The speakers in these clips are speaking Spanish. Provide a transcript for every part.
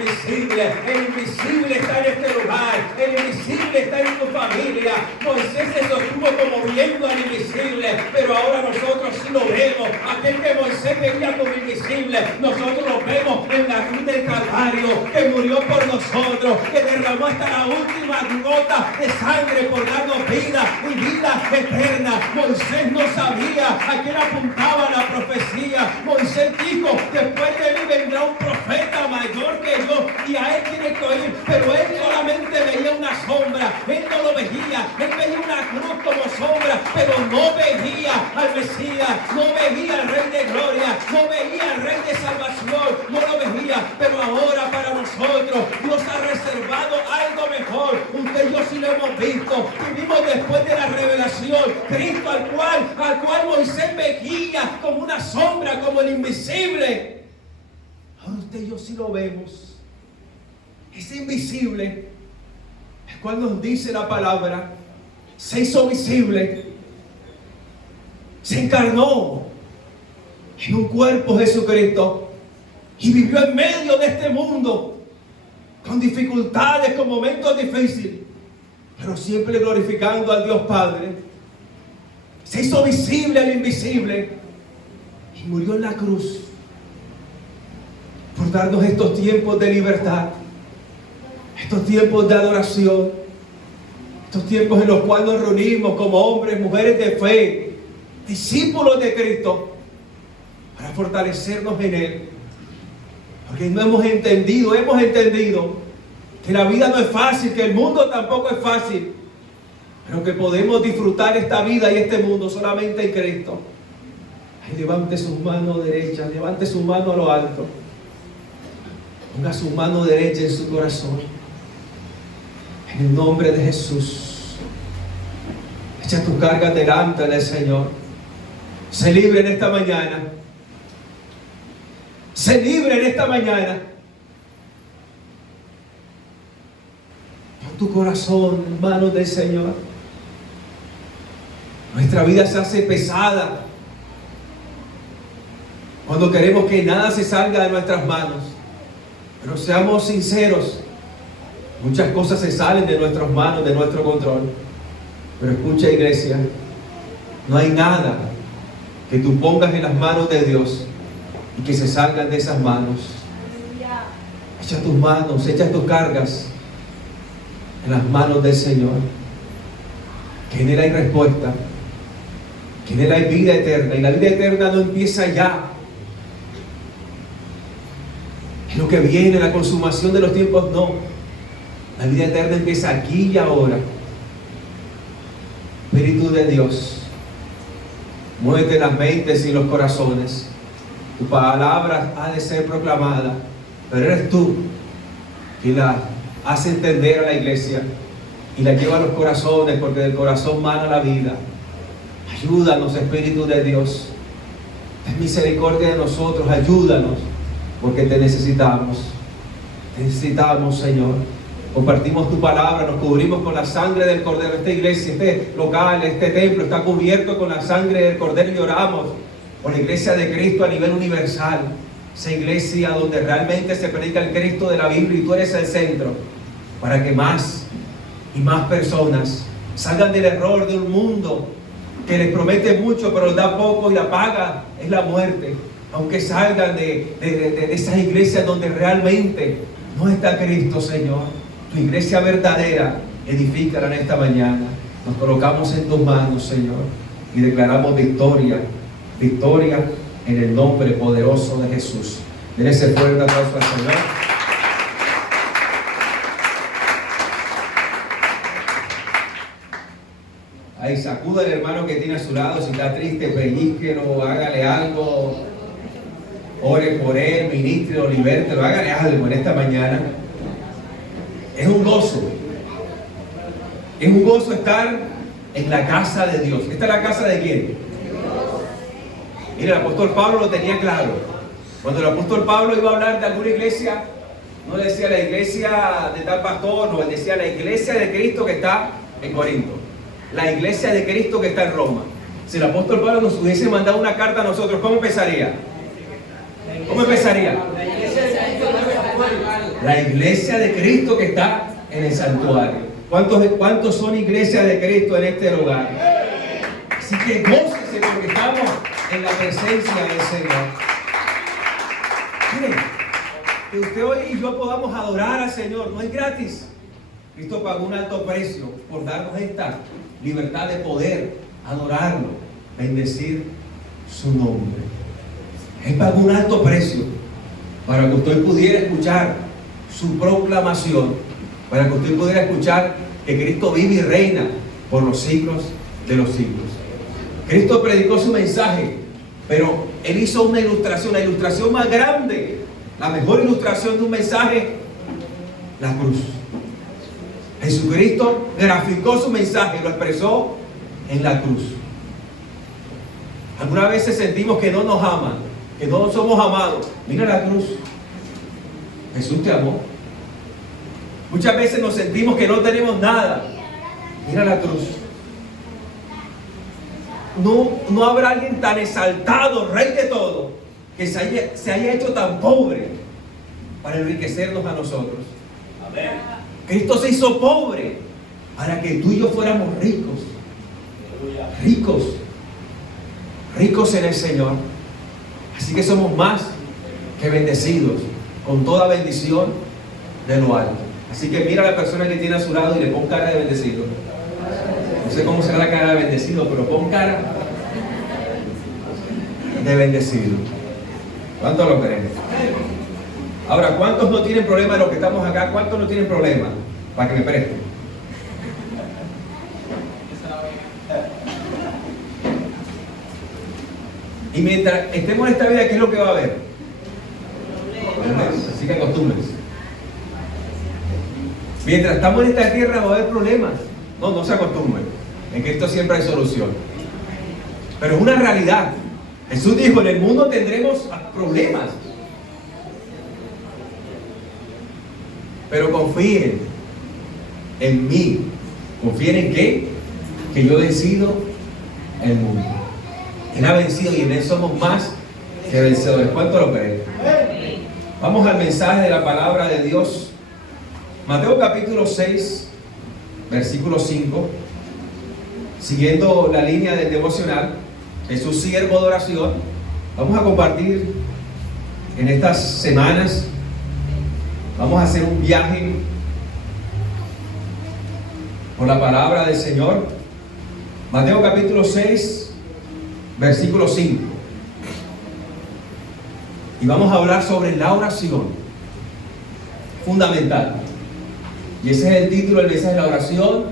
El invisible está en este lugar, el invisible está en tu familia. Moisés se sostuvo como viendo al invisible, pero ahora nosotros sí lo vemos. Aquel que Moisés veía como invisible, nosotros lo vemos en la cruz del Calvario, que murió por nosotros, que derramó hasta la última gota de sangre por darnos vida y vida eterna. Moisés no sabía a quién apuntaba la profecía. Moisés dijo: después de mí vendrá un profeta mayor que yo, y a él tiene que oír. Pero él solamente veía una sombra, él no lo veía. Él veía una cruz como sombra, pero no veía al Mesías, no veía al Rey de Gloria, no veía al Rey de Salvación, no lo veía. Pero ahora para nosotros Dios ha reservado algo mejor. Usted y yo sí lo hemos visto, vivimos después de la revelación. Cristo al cual Moisés veía como una sombra, como el invisible, ahora usted y yo sí lo vemos. Es invisible, el cual nos dice la palabra, se hizo visible, se encarnó en un cuerpo Jesucristo y vivió en medio de este mundo con dificultades, con momentos difíciles, pero siempre glorificando al Dios Padre. Se hizo visible al invisible y murió en la cruz por darnos estos tiempos de libertad, estos tiempos de adoración, estos tiempos en los cuales nos reunimos como hombres, mujeres de fe, discípulos de Cristo, para fortalecernos en Él. Porque no hemos entendido que la vida no es fácil, que el mundo tampoco es fácil, pero que podemos disfrutar esta vida y este mundo solamente en Cristo. Ay, levante su mano derecha, levante su mano a lo alto, ponga su mano derecha en su corazón. En el nombre de Jesús, echa tu carga delante del Señor. Sé libre en esta mañana. Sé libre en esta mañana. Pon tu corazón en manos del Señor. Nuestra vida se hace pesada cuando queremos que nada se salga de nuestras manos. Pero seamos sinceros, muchas cosas se salen de nuestras manos, de nuestro control. Pero escucha, iglesia, no hay nada que tú pongas en las manos de Dios y que se salgan de esas manos. Echa tus manos, echa tus cargas en las manos del Señor, que en Él hay respuesta, que en Él hay vida eterna. Y la vida eterna no empieza ya, es lo que viene, la consumación de los tiempos. No, la vida eterna empieza aquí y ahora. Espíritu de Dios, muévete las mentes y los corazones. Tu palabra ha de ser proclamada, pero eres tú quien la hace entender a la iglesia y la lleva a los corazones, porque del corazón mana la vida. Ayúdanos, Espíritu de Dios. Ten misericordia de nosotros, ayúdanos, porque te necesitamos. Te necesitamos, Señor. Compartimos tu palabra, nos cubrimos con la sangre del Cordero. Esta iglesia, este local, este templo está cubierto con la sangre del Cordero, y oramos por la iglesia de Cristo a nivel universal. Esa iglesia donde realmente se predica el Cristo de la Biblia y tú eres el centro, para que más y más personas salgan del error de un mundo que les promete mucho pero les da poco, y la paga es la muerte. Aunque salgan de esas iglesias donde realmente no está Cristo, Señor, tu iglesia verdadera, edifícala en esta mañana. Nos colocamos en tus manos, Señor, y declaramos victoria, victoria en el nombre poderoso de Jesús. Den ese fuerte aplauso al Señor. Ay, sacuda al hermano que tiene a su lado. Si está triste, pellizquelo, hágale algo. Ore por él, ministre, libértelo, hágale algo en esta mañana. Es un gozo. Es un gozo estar en la casa de Dios. ¿Esta es la casa de quién? Mira, el apóstol Pablo lo tenía claro. Cuando el apóstol Pablo iba a hablar de alguna iglesia, no le decía la iglesia de tal pastor, no, él decía la iglesia de Cristo que está en Corinto, la iglesia de Cristo que está en Roma. Si el apóstol Pablo nos hubiese mandado una carta a nosotros, ¿cómo empezaría? ¿Cómo empezaría? La iglesia de Cristo que está en el santuario. ¿Cuántos son iglesias de Cristo en este lugar? Así que gócese porque estamos en la presencia del Señor. Miren, que usted hoy y yo podamos adorar al Señor no es gratis. Cristo pagó un alto precio por darnos esta libertad de poder adorarlo, bendecir su nombre. Él pagó un alto precio para que usted pudiera escuchar su proclamación, para que usted pudiera escuchar que Cristo vive y reina por los siglos de los siglos. Cristo predicó su mensaje, pero Él hizo una ilustración, la ilustración más grande, la mejor ilustración de un mensaje, la cruz. Jesucristo graficó su mensaje, lo expresó en la cruz. Algunas veces sentimos que no nos aman, que no somos amados. Mira la cruz. Jesús te amó. Muchas veces nos sentimos que no tenemos nada. Mira la cruz. No habrá alguien tan exaltado, rey de todo, que se haya hecho tan pobre para enriquecernos a nosotros. Amén. Cristo se hizo pobre para que tú y yo fuéramos ricos. Ricos. Ricos en el Señor. Así que somos más que bendecidos, con toda bendición de lo alto. Así que mira a la persona que tiene a su lado y le pon cara de bendecido. No sé cómo será la cara de bendecido, pero pon cara de bendecido. ¿Cuántos lo creen? Ahora, ¿cuántos no tienen problema de los que estamos acá? ¿Cuántos no tienen problema? Para que me presten. Y mientras estemos en esta vida, ¿qué es lo que va a haber? Así que acostúmbrense. Mientras estamos en esta tierra va a haber problemas. No se acostumbren. En Cristo siempre hay solución. Pero es una realidad. Jesús dijo, en el mundo tendremos problemas. Pero confíen en mí. ¿Confíen en qué? Que yo he vencido el mundo. Él ha vencido y en Él somos más que vencedores. ¿Cuánto lo creen? Vamos al mensaje de la palabra de Dios. Mateo capítulo 6, versículo 5. Siguiendo la línea del devocional, Jesús siervo de oración. Vamos a compartir en estas semanas. Vamos a hacer un viaje por la palabra del Señor. Mateo capítulo 6, versículo 5. Y vamos a hablar sobre la oración. Fundamental. Y ese es el título del mensaje, la oración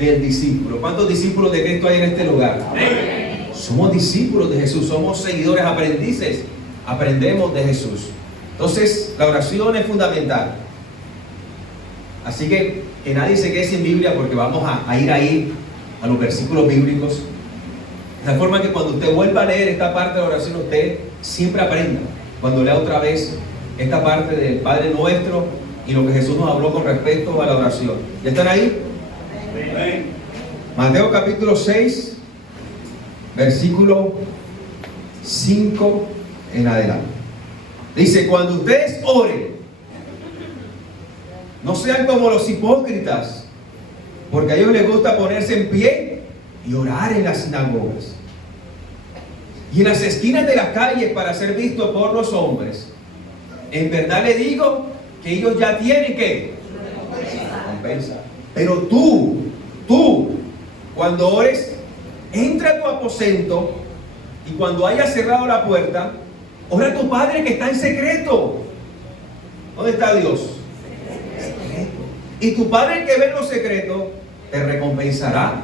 del discípulo. ¿Cuántos discípulos de Cristo hay en este lugar? Amén. Somos discípulos de Jesús, somos seguidores, aprendices. Aprendemos de Jesús. Entonces, la oración es fundamental. Así que nadie se quede sin Biblia porque vamos a ir ahí a los versículos bíblicos. De forma que cuando usted vuelva a leer esta parte de la oración, usted siempre aprenda. Cuando lea otra vez esta parte del Padre Nuestro y lo que Jesús nos habló con respecto a la oración. ¿Ya están ahí? Amén. Mateo capítulo 6, versículo 5 en adelante. Dice, cuando ustedes oren, no sean como los hipócritas, porque a ellos les gusta ponerse en pie y orar en las sinagogas y en las esquinas de las calles para ser vistos por los hombres. En verdad les digo que ellos ya tienen ¿qué? Recompensa. Pero tú, cuando ores, entra a tu aposento y cuando hayas cerrado la puerta, ora a tu Padre que está en secreto. ¿Dónde está Dios? Secreto. Y tu Padre que ve en lo secreto te recompensará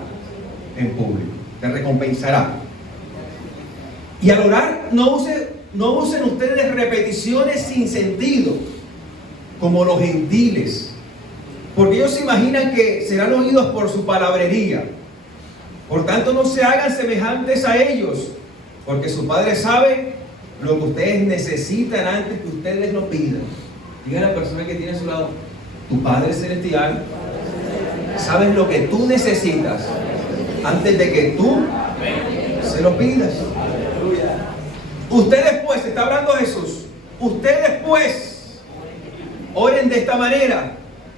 en público. Te recompensará. Y al orar, no usen ustedes repeticiones sin sentido, como los gentiles, porque ellos se imaginan que serán oídos por su palabrería. Por tanto, no se hagan semejantes a ellos, porque su Padre sabe lo que ustedes necesitan antes que ustedes lo pidan. Diga a la persona que tiene a su lado, tu Padre Celestial sabe lo que tú necesitas antes de que tú se lo pidas. Ustedes pues, está hablando Jesús, ustedes pues Oren de esta manera: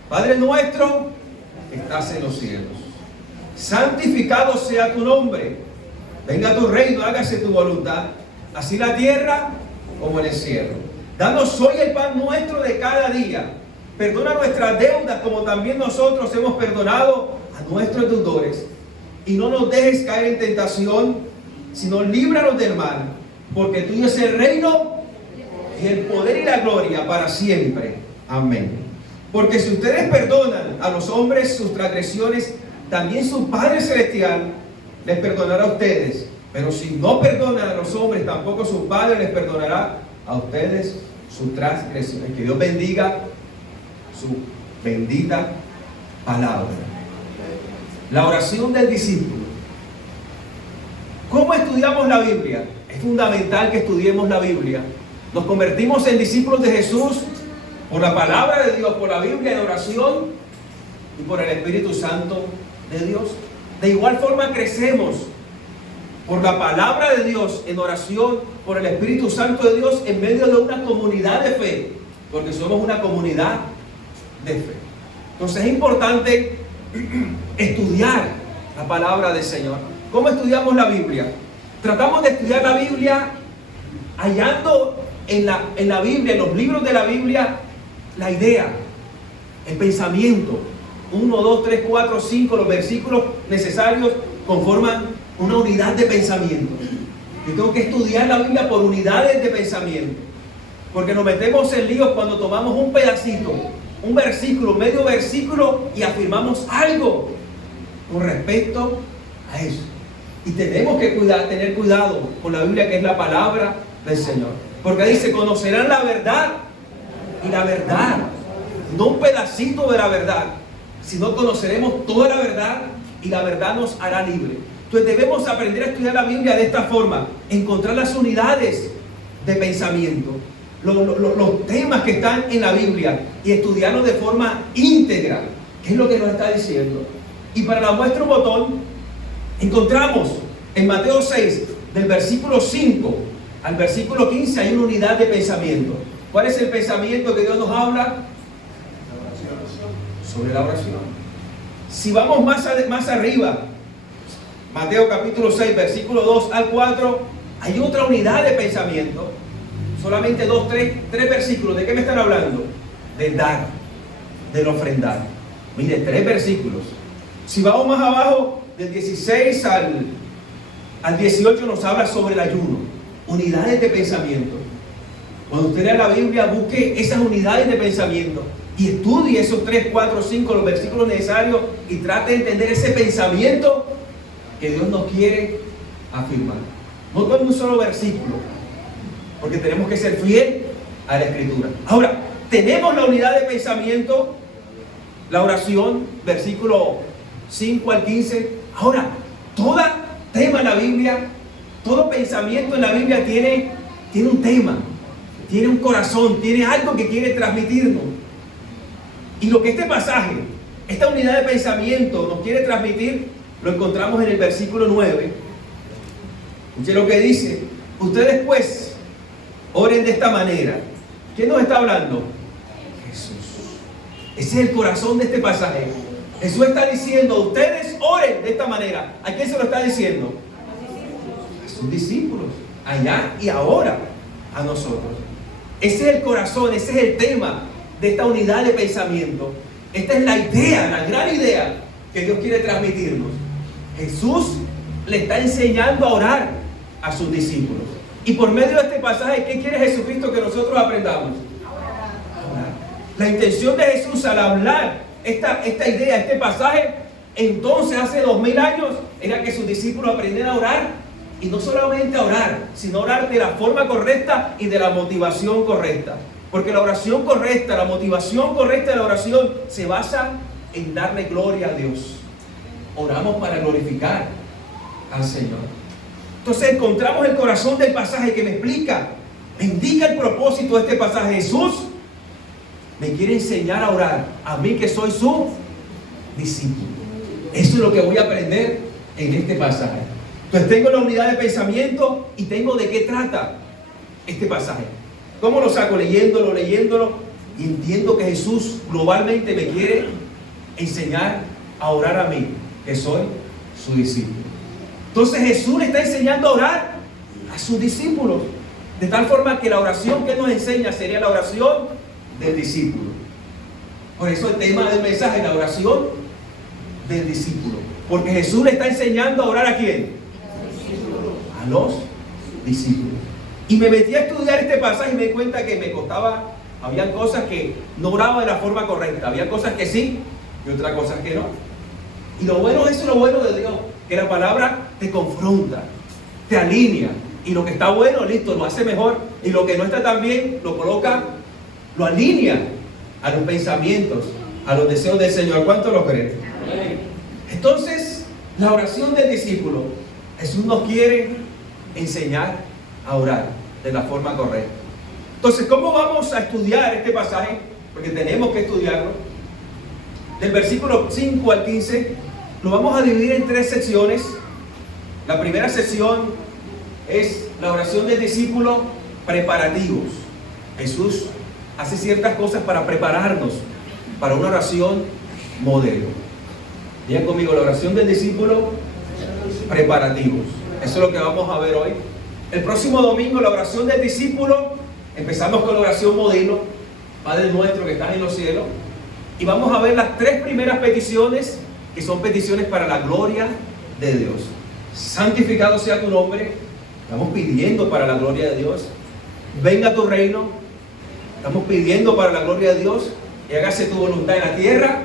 Padre nuestro que estás en los cielos, santificado sea tu nombre, venga tu reino, hágase tu voluntad, así en la tierra como en el cielo. Danos hoy el pan nuestro de cada día. Perdona nuestras deudas como también nosotros hemos perdonado a nuestros deudores. Y no nos dejes caer en tentación, sino líbranos del mal, porque tuyo es el reino y el poder y la gloria para siempre. Amén. Porque si ustedes perdonan a los hombres sus transgresiones, también su Padre Celestial les perdonará a ustedes. Pero si no perdonan a los hombres, tampoco su Padre les perdonará a ustedes sus transgresiones. Que Dios bendiga su bendita palabra. La oración del discípulo. ¿Cómo estudiamos la Biblia? Es fundamental que estudiemos la Biblia. Nos convertimos en discípulos de Jesús por la palabra de Dios, por la Biblia en oración y por el Espíritu Santo de Dios. De igual forma crecemos por la palabra de Dios en oración, por el Espíritu Santo de Dios en medio de una comunidad de fe, porque somos una comunidad de fe. Entonces es importante estudiar la palabra del Señor. ¿Cómo estudiamos la Biblia? Tratamos de estudiar la Biblia hallando en la Biblia, en los libros de la Biblia, la idea, el pensamiento. 1, 2, 3, 4, 5, los versículos necesarios conforman una unidad de pensamiento. Yo tengo que estudiar la Biblia por unidades de pensamiento, porque nos metemos en líos cuando tomamos un pedacito, un versículo, medio versículo, y afirmamos algo con respecto a eso. Y tenemos que tener cuidado con la Biblia, que es la palabra del Señor, porque dice: conocerán la verdad, y la verdad, no un pedacito de la verdad, sino conoceremos toda la verdad, y la verdad nos hará libre. Entonces debemos aprender a estudiar la Biblia de esta forma, encontrar las unidades de pensamiento, los temas que están en la Biblia, y estudiarlos de forma íntegra, que es lo que nos está diciendo. Y para la muestra un botón, encontramos en Mateo 6, del versículo 5 al versículo 15, hay una unidad de pensamiento. ¿Cuál es el pensamiento que Dios nos habla? Sobre la oración. Si vamos más arriba, Mateo capítulo 6, versículo 2 al 4, hay otra unidad de pensamiento. Solamente 3 versículos. ¿De qué me están hablando? Del dar, del ofrendar. Mire, 3 versículos. Si vamos más abajo, del 16 al 18, nos habla sobre el ayuno. Unidades de pensamiento. Cuando usted lea la Biblia, busque esas unidades de pensamiento y estudie esos 3, 4, 5, los versículos necesarios, y trate de entender ese pensamiento que Dios nos quiere afirmar. No tome un solo versículo, porque tenemos que ser fiel a la Escritura. Ahora, tenemos la unidad de pensamiento, la oración, versículo 5 al 15. Ahora, todo tema en la Biblia, todo pensamiento en la Biblia tiene un tema, tiene un corazón, tiene algo que quiere transmitirnos. Y lo que este pasaje, esta unidad de pensamiento nos quiere transmitir, lo encontramos en el versículo 9. Escuche lo que dice: ustedes pues oren de esta manera. ¿Quién nos está hablando? Jesús. Ese es el corazón de este pasaje. Jesús está diciendo: ustedes oren de esta manera. ¿A quién se lo está diciendo? A sus discípulos, allá y ahora a nosotros. Ese es el corazón, ese es el tema de esta unidad de pensamiento. Esta es la idea, la gran idea que Dios quiere transmitirnos. Jesús le está enseñando a orar a sus discípulos. Y por medio de este pasaje, ¿qué quiere Jesucristo que nosotros aprendamos? A orar. La intención de Jesús al hablar esta idea, este pasaje, entonces hace 2000 años, era que sus discípulos aprendieran a orar. Y no solamente a orar, sino a orar de la forma correcta y de la motivación correcta. Porque la oración correcta, la motivación correcta de la oración se basa en darle gloria a Dios. Oramos para glorificar al Señor. Entonces encontramos el corazón del pasaje que me explica, me indica el propósito de este pasaje. Jesús me quiere enseñar a orar, a mí que soy su discípulo. Eso es lo que voy a aprender en este pasaje. Entonces tengo la unidad de pensamiento y tengo de qué trata este pasaje. ¿Cómo lo saco? Leyéndolo. Y entiendo que Jesús globalmente me quiere enseñar a orar a mí, que soy su discípulo. Entonces Jesús le está enseñando a orar a sus discípulos, de tal forma que la oración que nos enseña sería la oración del discípulo. Por eso el tema del mensaje es la oración del discípulo, porque Jesús le está enseñando a orar ¿a quién? A los discípulos. Y me metí a estudiar este pasaje y me di cuenta que me costaba, había cosas que no oraba de la forma correcta, había cosas que sí y otras cosas que no. Y lo bueno, eso es lo bueno de Dios, que la palabra te confronta, te alinea, y lo que está bueno, listo, lo hace mejor, y lo que no está tan bien, lo coloca, lo alinea a los pensamientos, a los deseos del Señor. ¿Cuánto lo creen? Entonces, la oración del discípulo, Jesús nos quiere enseñar a orar de la forma correcta. Entonces, ¿cómo vamos a estudiar este pasaje? Porque tenemos que estudiarlo. Del versículo 5 al 15, lo vamos a dividir en 3 secciones. La primera sección es la oración del discípulo, preparativos. Jesús hace ciertas cosas para prepararnos para una oración modelo. Digan conmigo, la oración del discípulo, preparativos. Eso es lo que vamos a ver hoy. El próximo domingo, la oración del discípulo. Empezamos con la oración modelo, Padre nuestro que estás en los cielos. Y vamos a ver las 3 primeras peticiones, que son peticiones para la gloria de Dios. Santificado sea tu nombre. Estamos pidiendo para la gloria de Dios. Venga tu reino. Estamos pidiendo para la gloria de Dios. Y hágase tu voluntad en la tierra,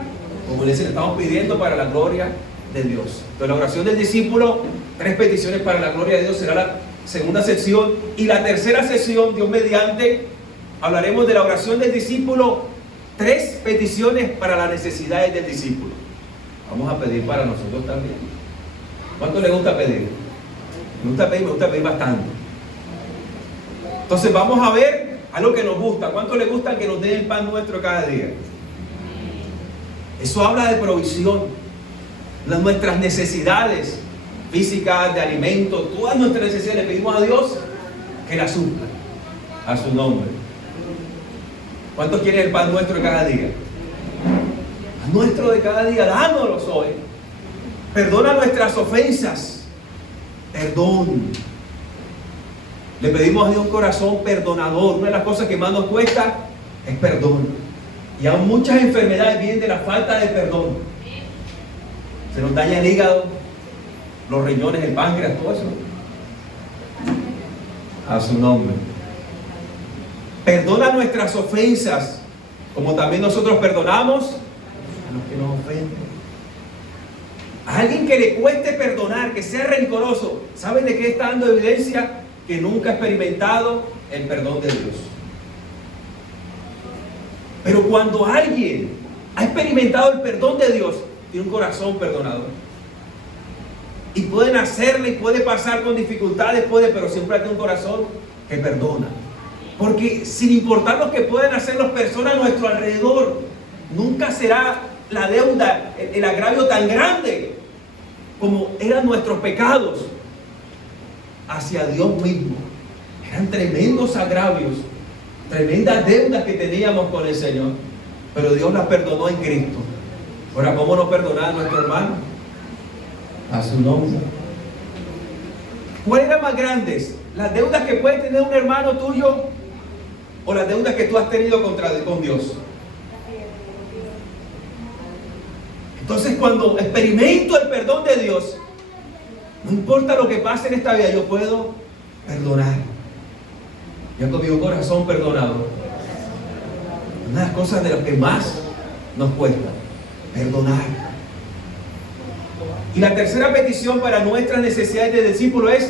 como le estamos pidiendo para la gloria de Dios. Entonces, la oración del discípulo, 3 peticiones para la gloria de Dios, será la segunda sección. Y la tercera sección, Dios mediante, hablaremos de la oración del discípulo, 3 peticiones para las necesidades del discípulo. Vamos a pedir para nosotros también. ¿Cuánto le gusta pedir? Me gusta pedir bastante. Entonces vamos a ver algo que nos gusta. ¿Cuánto le gusta que nos den el pan nuestro cada día? Eso habla de provisión. Nuestras necesidades físicas, de alimento, todas nuestras necesidades, le pedimos a Dios que las supla a su nombre. ¿Cuántos quieren el pan nuestro de cada día? Nuestro de cada día, dánoslos hoy. Perdona nuestras ofensas. Perdón. Le pedimos a Dios un corazón perdonador. Una de las cosas que más nos cuesta es perdón. Y aún muchas enfermedades vienen de la falta de perdón. Se nos daña el hígado, los riñones, el páncreas, todo eso. A su nombre. Perdona nuestras ofensas, como también nosotros perdonamos a los que nos ofenden. A alguien que le cueste perdonar, que sea rencoroso, ¿saben de qué está dando evidencia? Que nunca ha experimentado el perdón de Dios. Pero cuando alguien ha experimentado el perdón de Dios, tiene un corazón perdonador. Y pueden hacerle y puede pasar con dificultades, pero siempre tiene un corazón que perdona. Porque sin importar lo que pueden hacer las personas a nuestro alrededor, nunca será la deuda, el agravio tan grande como eran nuestros pecados hacia Dios mismo. Eran tremendos agravios, tremendas deudas que teníamos con el Señor, pero Dios las perdonó en Cristo. Ahora, ¿cómo no perdonar a nuestro hermano? A su nombre. ¿Cuáles eran más grandes? ¿Las deudas que puede tener un hermano tuyo o las deudas que tú has tenido con Dios? Entonces, cuando experimento el perdón de Dios, no importa lo que pase en esta vida, yo puedo perdonar. Yo con mi corazón perdonado. Una de las cosas de las que más nos cuesta, perdonar. Y la tercera petición para nuestras necesidades de discípulo es: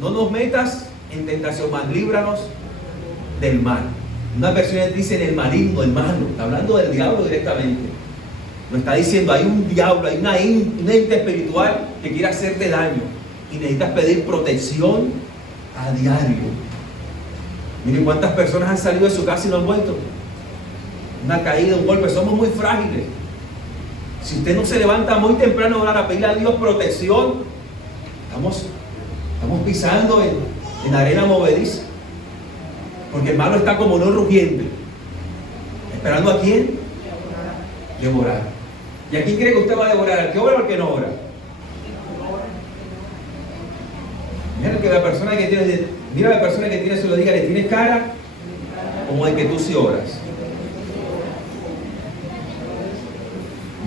no nos metas en tentación, mas líbranos del mal. Una versión dice el maligno, el malo. Está hablando del diablo directamente. No está diciendo hay un diablo, hay un ente espiritual que quiere hacerte daño y necesitas pedir protección a diario. Miren cuántas personas han salido de su casa y no han vuelto. Una caída, un golpe, somos muy frágiles. Si usted no se levanta muy temprano a orar, a pedirle a Dios protección, estamos pisando en arena movediza. Porque el malo está como no rugiente. ¿Esperando a quién? Devorar. ¿Y a quién cree que usted va a devorar? ¿Al que ora o al que no ora? Mira que la persona que tiene, mira a la persona que tiene, se lo diga, ¿le tienes cara como de que tú sí oras?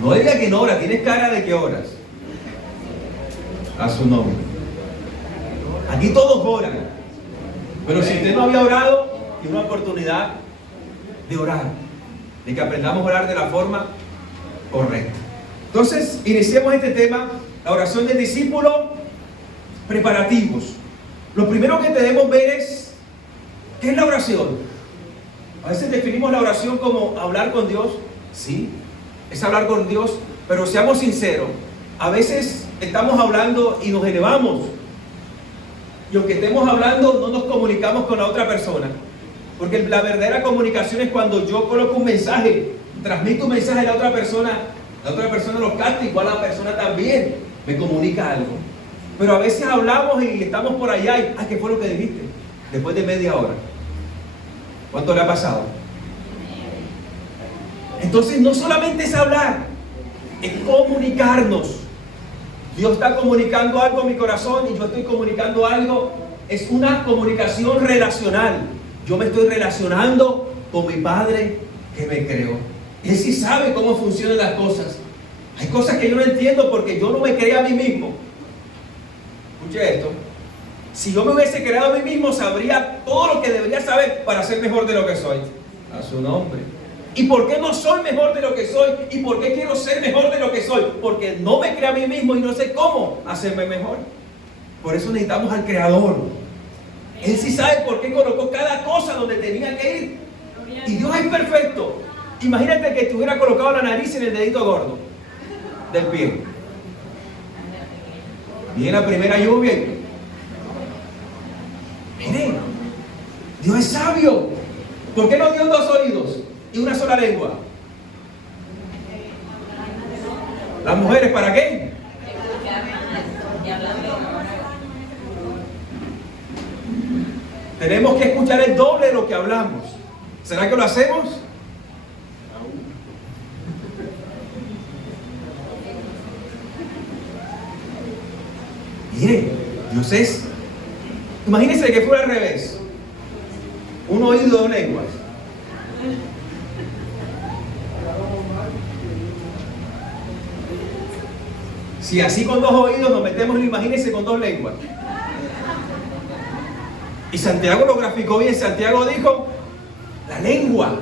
No diga que no ora, tienes cara de que oras. A su nombre. Aquí todos oran. Pero si usted no había orado, tiene una oportunidad de orar. De que aprendamos a orar de la forma correcta. Entonces, iniciemos este tema, la oración del discípulo, preparativos. Lo primero que debemos ver es, ¿qué es la oración? A veces definimos la oración como hablar con Dios. Sí, es hablar con Dios, pero seamos sinceros, a veces estamos hablando y nos elevamos, y aunque estemos hablando no nos comunicamos con la otra persona, porque la verdadera comunicación es cuando yo coloco un mensaje, transmito un mensaje a la otra persona lo capta, igual la persona también me comunica algo. Pero a veces hablamos y estamos por allá y, ¿qué fue lo que dijiste? Después de media hora. ¿Cuánto le ha pasado? Entonces no solamente es hablar, es comunicarnos. Dios está comunicando algo a mi corazón y yo estoy comunicando algo. Es una comunicación relacional. Yo me estoy relacionando con mi Padre que me creó. Él sí sabe cómo funcionan las cosas. Hay cosas que yo no entiendo porque yo no me creé a mí mismo. Escuche esto. Si yo me hubiese creado a mí mismo, sabría todo lo que debería saber para ser mejor de lo que soy. A su nombre. ¿Y por qué no soy mejor de lo que soy? ¿Y por qué quiero ser mejor de lo que soy? Porque no me creé a mí mismo y no sé cómo hacerme mejor. Por eso necesitamos al Creador. Él sí sabe por qué colocó cada cosa donde tenía que ir. Y Dios es perfecto. Imagínate que te hubiera colocado la nariz en el dedito gordo del pie. Viene la primera lluvia y... Miren, Dios es sabio. ¿Por qué no dio dos oídos y una sola lengua? ¿Las mujeres para qué? Tenemos que escuchar el doble de lo que hablamos. ¿Será que lo hacemos? Mire, Dios es... Imagínense que fuera al revés. Un oído y dos lenguas. Si así con dos oídos nos metemos, imagínense con dos lenguas. Y Santiago lo graficó bien. Santiago dijo, la lengua,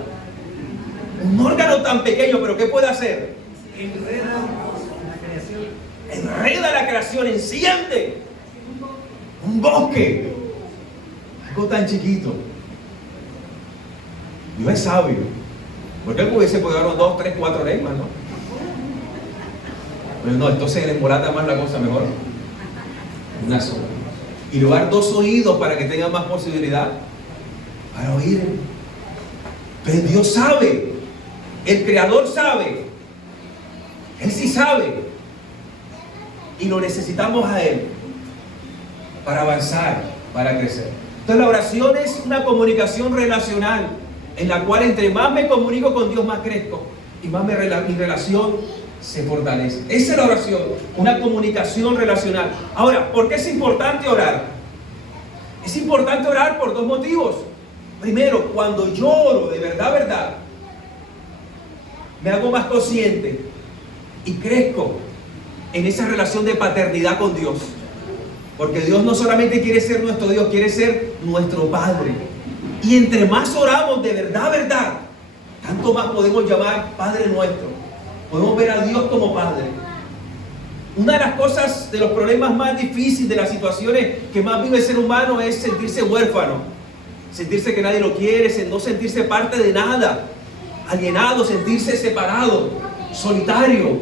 un órgano tan pequeño, pero ¿qué puede hacer? Enreda la creación, enciende un bosque, algo tan chiquito. Dios es sabio, porque él pudiese poder dar 2, 3, 4 lenguas, ¿no? Pero no, entonces le embolata más la cosa mejor. Una sola. Y le va a dar 2 oídos para que tenga más posibilidad para oír. Pero Dios sabe, el Creador sabe, Él sí sabe, y lo necesitamos a Él para avanzar, para crecer. Entonces la oración es una comunicación relacional, en la cual entre más me comunico con Dios, más crezco y más mi relación se fortalece. Esa es la oración, una comunicación relacional. Ahora, ¿por qué es importante orar? Es importante orar por 2 motivos. Primero, cuando yo oro de verdad, me hago más consciente y crezco en esa relación de paternidad con Dios. Porque Dios no solamente quiere ser nuestro Dios, quiere ser nuestro Padre. Y entre más oramos de verdad, tanto más podemos llamar Padre nuestro. Podemos ver a Dios como Padre. Una de las cosas, de los problemas más difíciles, de las situaciones que más vive el ser humano, es sentirse huérfano. Sentirse que nadie lo quiere, no sentirse parte de nada. Alienado, sentirse separado, solitario,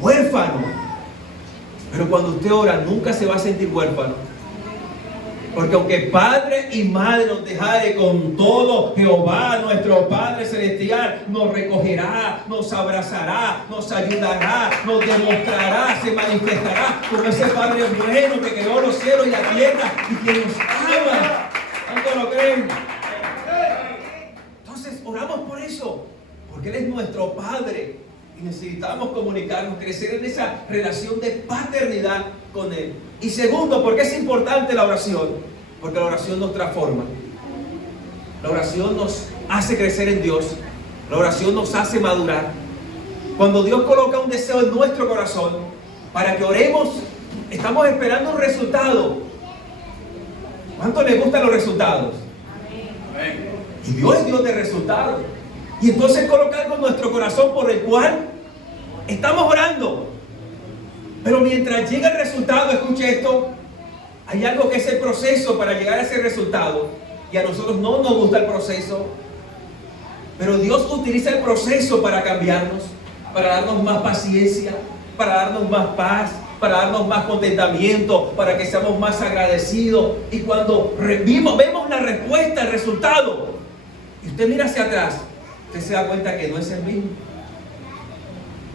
huérfano. Pero cuando usted ora, nunca se va a sentir huérfano. Porque aunque padre y madre nos dejare, con todo Jehová, nuestro Padre Celestial, nos recogerá, nos abrazará, nos ayudará, nos demostrará, se manifestará como ese Padre bueno que creó los cielos y la tierra y que nos ama. ¿Cuánto lo creen? Entonces oramos por eso. porque Él es nuestro Padre y necesitamos comunicarnos, crecer en esa relación de paternidad con Él. Y segundo, ¿por qué es importante la oración? Porque la oración nos transforma. La oración nos hace crecer en Dios. La oración nos hace madurar. Cuando Dios coloca un deseo en nuestro corazón para que oremos, estamos esperando un resultado. ¿Cuánto les gustan los resultados? Amén. Y Dios es Dios de resultados. Y entonces coloca algo en nuestro corazón por el cual estamos orando. Pero mientras llega el resultado, escuche esto, hay algo que es el proceso para llegar a ese resultado. Y a nosotros no nos gusta el proceso. Pero Dios utiliza el proceso para cambiarnos, para darnos más paciencia, para darnos más paz, para darnos más contentamiento, para que seamos más agradecidos. Y cuando vemos la respuesta, el resultado, y usted mira hacia atrás, usted se da cuenta que no es el mismo.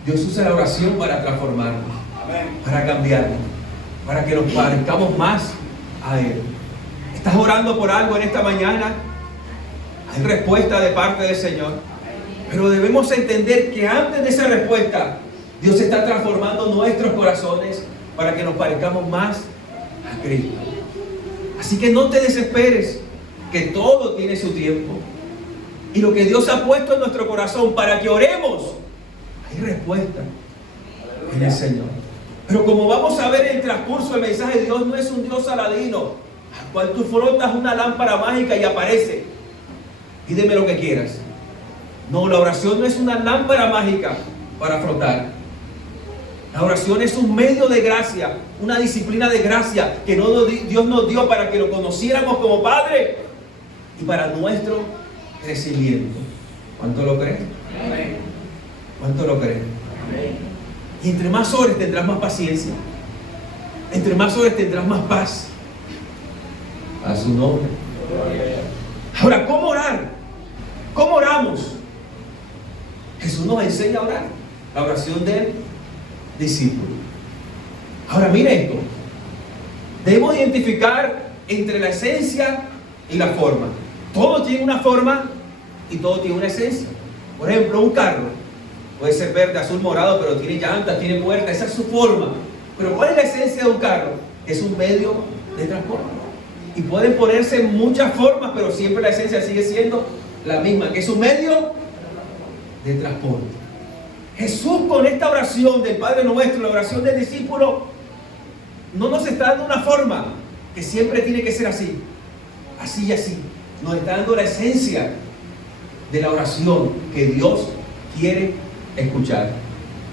Dios usa la oración para transformarnos, para cambiarnos, para que nos parezcamos más a Él. ¿Estás orando por algo en esta mañana? Hay respuesta de parte del Señor. Pero debemos entender que antes de esa respuesta, Dios está transformando nuestros corazones para que nos parezcamos más a Cristo. Así que no te desesperes, que todo tiene su tiempo. Y lo que Dios ha puesto en nuestro corazón para que oremos, hay respuesta en el Señor. Pero como vamos a ver en el transcurso del mensaje, Dios no es un Dios aladino, al cual tú frotas una lámpara mágica y aparece. Pídeme lo que quieras. No, la oración no es una lámpara mágica para frotar. La oración es un medio de gracia, una disciplina de gracia que Dios nos dio para que lo conociéramos como Padre y para nuestro crecimiento. ¿Cuánto lo creen? Amén. ¿Cuánto lo creen? Amén. Y entre más ores tendrás más paciencia. Entre más ores tendrás más paz. A su nombre. Ahora, ¿cómo orar? ¿Cómo oramos? Jesús nos enseña a orar. La oración del discípulo. Ahora, mire esto. Debemos identificar entre la esencia y la forma. Todo tiene una forma y todo tiene una esencia. Por ejemplo, un carro puede ser verde, azul, morado, pero tiene llantas, tiene puertas. Esa es su forma. Pero ¿cuál es la esencia de un carro? Es un medio de transporte. Y pueden ponerse en muchas formas, pero siempre la esencia sigue siendo la misma, que es un medio de transporte. Jesús, con esta oración del Padre Nuestro, la oración del discípulo, no nos está dando una forma que siempre tiene que ser así, así y así. Nos está dando la esencia de la oración que Dios quiere escuchar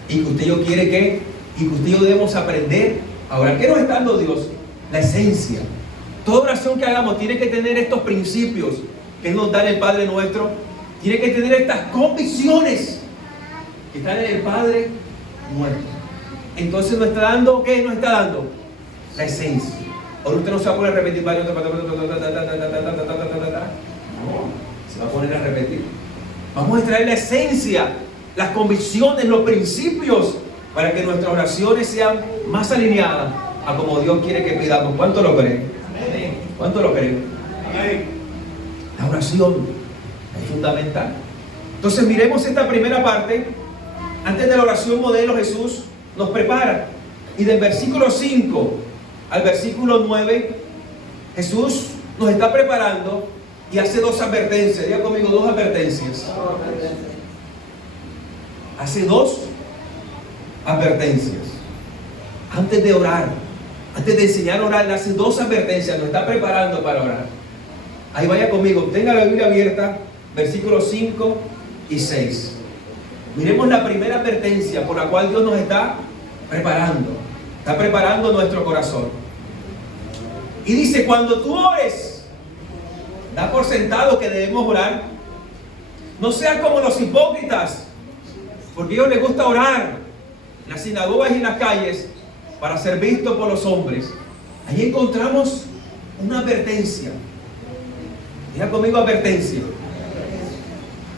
y que usted y yo quiere que, y que usted y yo debemos aprender a orar. ¿Qué nos está dando Dios? La esencia. Toda oración que hagamos tiene que tener estos principios que nos da el Padre Nuestro. Tiene que tener estas convicciones que están en el Padre Nuestro. Entonces nos está dando, ¿qué nos está dando? La esencia. Ahora usted no se va a poner a repetir, no, se va a poner a repetir. Vamos a extraer la esencia, las convicciones, los principios, para que nuestras oraciones sean más alineadas a como Dios quiere que pidamos. ¿Cuánto lo creen? ¿Cuánto lo creen? La oración es fundamental. Entonces miremos esta primera parte. Antes de la oración modelo, Jesús nos prepara. Y del versículo 5 al versículo 9, Jesús nos está preparando y hace dos advertencias. Diga conmigo, dos advertencias. Hace dos advertencias. Antes de orar, antes de enseñar a orar, hace dos advertencias. Nos está preparando para orar. Ahí vaya conmigo. Tenga la Biblia abierta. Versículos 5 y 6. Miremos la primera advertencia por la cual Dios nos está preparando. Está preparando nuestro corazón. Y dice, cuando tú ores, da por sentado que debemos orar. No seas como los hipócritas, porque a ellos les gusta orar en las sinagogas y en las calles para ser vistos por los hombres. Ahí encontramos una advertencia. Diga conmigo, advertencia.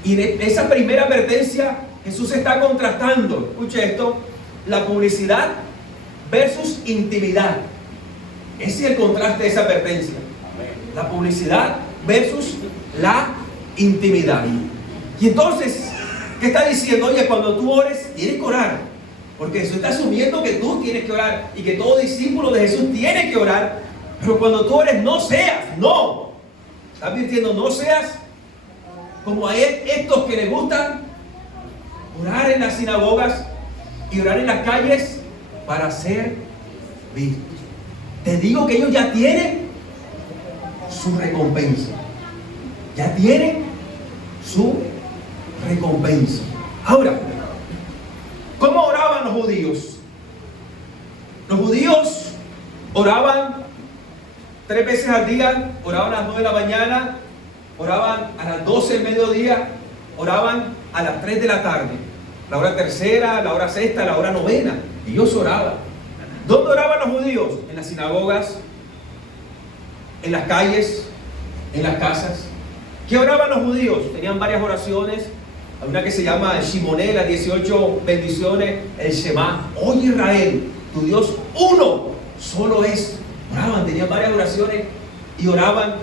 Y de esa primera advertencia, Jesús está contrastando, escuche esto, la publicidad versus intimidad. Ese es el contraste de esa advertencia. La publicidad versus la intimidad. Y entonces, ¿Qué está diciendo? Oye, cuando tú ores, tienes que orar. Porque Jesús está asumiendo que tú tienes que orar y que todo discípulo de Jesús tiene que orar. Pero cuando tú ores, no seas, no. ¿Está advirtiendo? No seas como a estos que les gustan orar en las sinagogas y orar en las calles para ser vistos. Te digo que ellos ya tienen su recompensa. Ya tienen su recompensa. Ahora, ¿cómo oraban los judíos? Los judíos oraban 3 veces al día, oraban a las 9 de la mañana, oraban a las 12 del mediodía, oraban a las 3 de la tarde, la hora tercera, la hora sexta, la hora novena. Ellos oraban. ¿Dónde oraban los judíos? En las sinagogas, en las calles, en las casas. ¿Qué oraban los judíos? Tenían varias oraciones. Hay una que se llama el Shimoné, las 18 bendiciones, el Shema. Oye Israel, tu Dios uno, solo es. Oraban, tenían varias oraciones y oraban.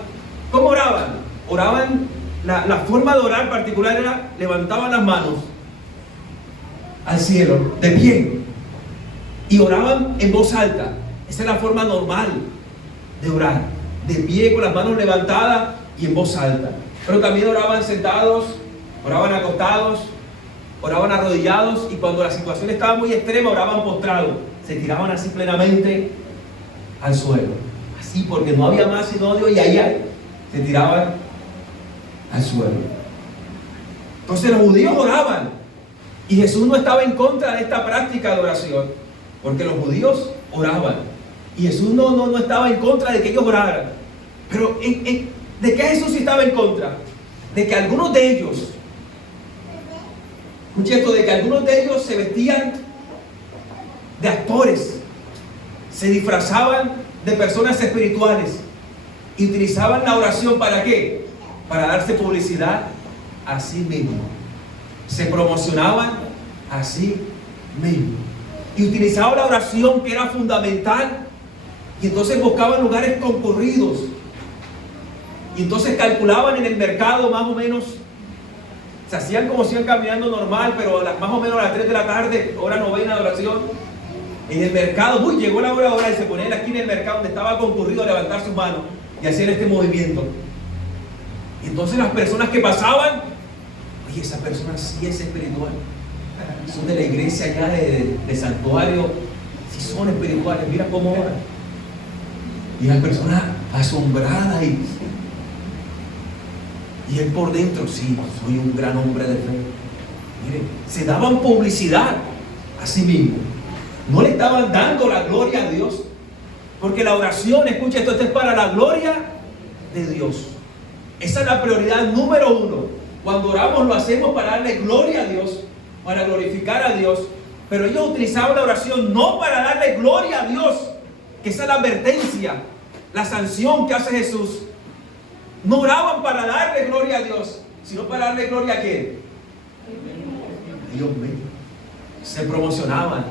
¿Cómo oraban? Oraban, la forma de orar particular era levantaban las manos al cielo, de pie, y oraban en voz alta. Esa es la forma normal de orar, de pie con las manos levantadas y en voz alta. Pero también oraban sentados, oraban acostados, oraban arrodillados, y cuando la situación estaba muy extrema oraban postrados, se tiraban así plenamente al suelo, así porque no había más sino Dios, y ahí se tiraban al suelo. Entonces los judíos oraban, y Jesús no estaba en contra de esta práctica de oración, porque los judíos oraban, y Jesús no estaba en contra de que ellos oraran. Pero ¿de qué Jesús estaba en contra? De que algunos de ellos, escuche esto, de que algunos de ellos se vestían de actores, se disfrazaban de personas espirituales y utilizaban la oración ¿para qué? Para darse publicidad a sí mismos. Se promocionaban a sí mismos y utilizaban la oración, que era fundamental, y entonces buscaban lugares concurridos, y entonces calculaban en el mercado más o menos, se hacían como si iban caminando normal, pero más o menos a las 3 de la tarde, hora novena de oración, en el mercado, llegó la hora de orar, y se ponían aquí en el mercado donde estaba concurrido a levantar sus manos y hacer este movimiento. Y entonces las personas que pasaban, oye, esa persona sí es espiritual, son de la iglesia allá de santuario, sí son espirituales, mira cómo oran. Y las personas asombradas, y él por dentro, sí, soy un gran hombre de fe. Miren, se daban publicidad a sí mismos. No le estaban dando la gloria a Dios. Porque la oración, escucha esto es para la gloria de Dios. Esa es la prioridad número 1. Cuando oramos lo hacemos para darle gloria a Dios, para glorificar a Dios. Pero ellos utilizaban la oración no para darle gloria a Dios, que esa es la advertencia, la sanción que hace Jesús. No oraban para darle gloria a Dios, sino para darle gloria a ¿quién? Dios mío. Se promocionaban,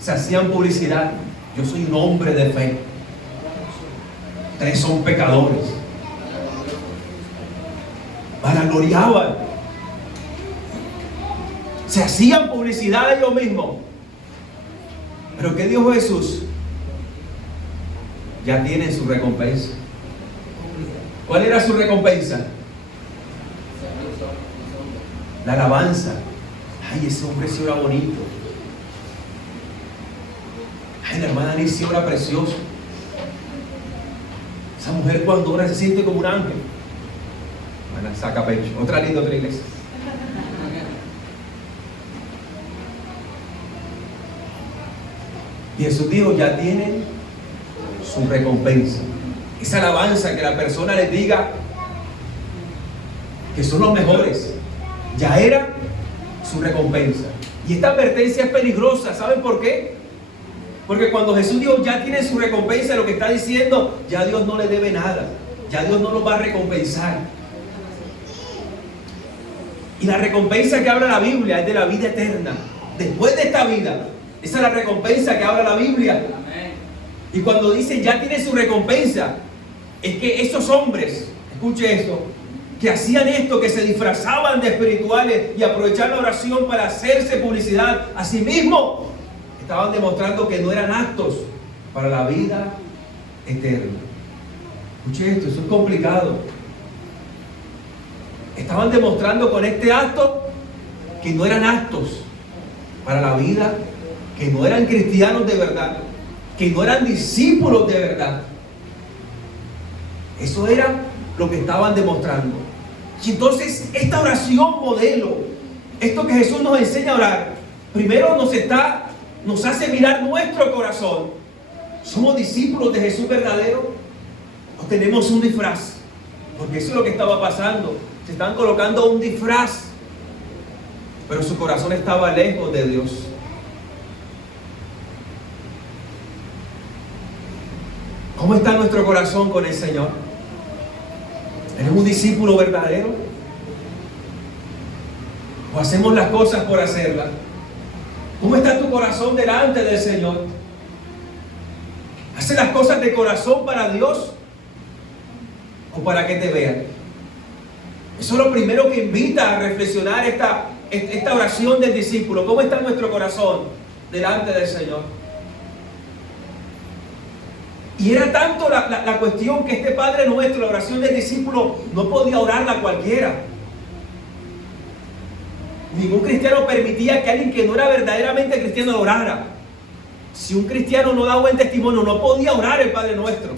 se hacían publicidad. Yo soy un hombre de fe. Ustedes son pecadores. Vanagloriaban. Se hacían publicidad a ellos mismos. Pero ¿qué dijo Jesús? Ya tienen su recompensa. ¿Cuál era su recompensa? La alabanza. Ay, ese hombre sí ora bonito. Ay, la hermana Liz sí ora precioso. Esa mujer cuando ora se siente como un ángel. Bueno, saca pecho. Otra linda, otra iglesia. Y Jesús dijo, ya tienen su recompensa. Esa alabanza, que la persona les diga que son los mejores, ya era su recompensa. Y esta advertencia es peligrosa. ¿Saben por qué? Porque cuando Jesús dijo ya tiene su recompensa, lo que está diciendo, ya Dios no le debe nada, ya Dios no lo va a recompensar. Y la recompensa que habla la Biblia es de la vida eterna, después de esta vida. Esa es la recompensa que habla la Biblia. Y cuando dice ya tiene su recompensa, es que esos hombres, escuche esto, que hacían esto, que se disfrazaban de espirituales y aprovechaban la oración para hacerse publicidad a sí mismos, estaban demostrando que no eran aptos para la vida eterna. Escuche esto, eso es complicado. Estaban demostrando con este acto que no eran aptos para la vida, que no eran cristianos de verdad, que no eran discípulos de verdad. Eso era lo que estaban demostrando. Y entonces esta oración modelo, esto que Jesús nos enseña a orar, primero nos hace mirar nuestro corazón. ¿Somos discípulos de Jesús verdadero o tenemos un disfraz? Porque eso es lo que estaba pasando. Se están colocando un disfraz, pero su corazón estaba lejos de Dios. ¿Cómo está nuestro corazón con el Señor? ¿Eres un discípulo verdadero? ¿O hacemos las cosas por hacerlas? ¿Cómo está tu corazón delante del Señor? ¿Haces las cosas de corazón para Dios o para que te vean? Eso es lo primero que invita a reflexionar esta oración del discípulo. ¿Cómo está nuestro corazón delante del Señor? Y era tanto la cuestión que este Padre Nuestro, la oración del discípulo, no podía orarla cualquiera. Ningún cristiano permitía que alguien que no era verdaderamente cristiano lo orara. Si un cristiano no da buen testimonio, no podía orar el Padre Nuestro.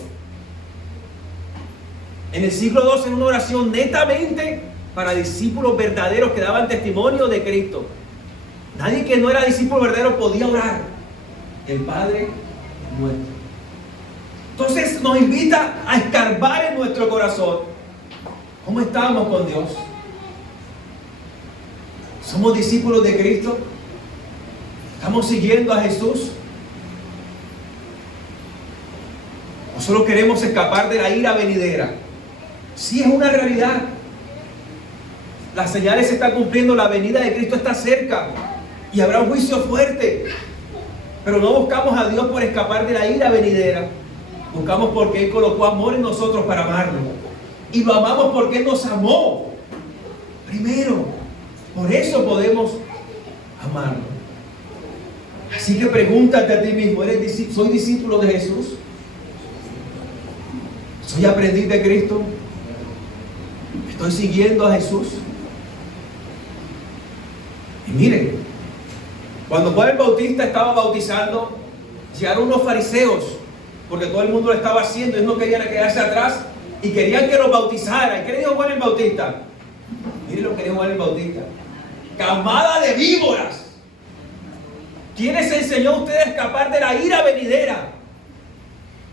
En el siglo II era una oración netamente para discípulos verdaderos que daban testimonio de Cristo. Nadie que no era discípulo verdadero podía orar el Padre Nuestro. Entonces nos invita a escarbar en nuestro corazón. ¿Cómo estamos con Dios? ¿Somos discípulos de Cristo? ¿Estamos siguiendo a Jesús? ¿O solo queremos escapar de la ira venidera? Sí, es una realidad. Las señales se están cumpliendo, la venida de Cristo está cerca y habrá un juicio fuerte. Pero no buscamos a Dios por escapar de la ira venidera. Buscamos porque Él colocó amor en nosotros para amarlo. Y lo amamos porque Él nos amó primero. Por eso podemos amarlo. Así que pregúntate a ti mismo, ¿soy discípulo de Jesús? ¿Soy aprendiz de Cristo? ¿Estoy siguiendo a Jesús? Y miren, cuando Juan el Bautista estaba bautizando, llegaron unos fariseos, porque todo el mundo lo estaba haciendo, ellos no querían quedarse atrás y querían que los bautizara. ¿Y qué le dijo Juan el Bautista? Miren lo que dijo Juan el Bautista: camada de víboras, ¿quién les enseñó a ustedes a escapar de la ira venidera?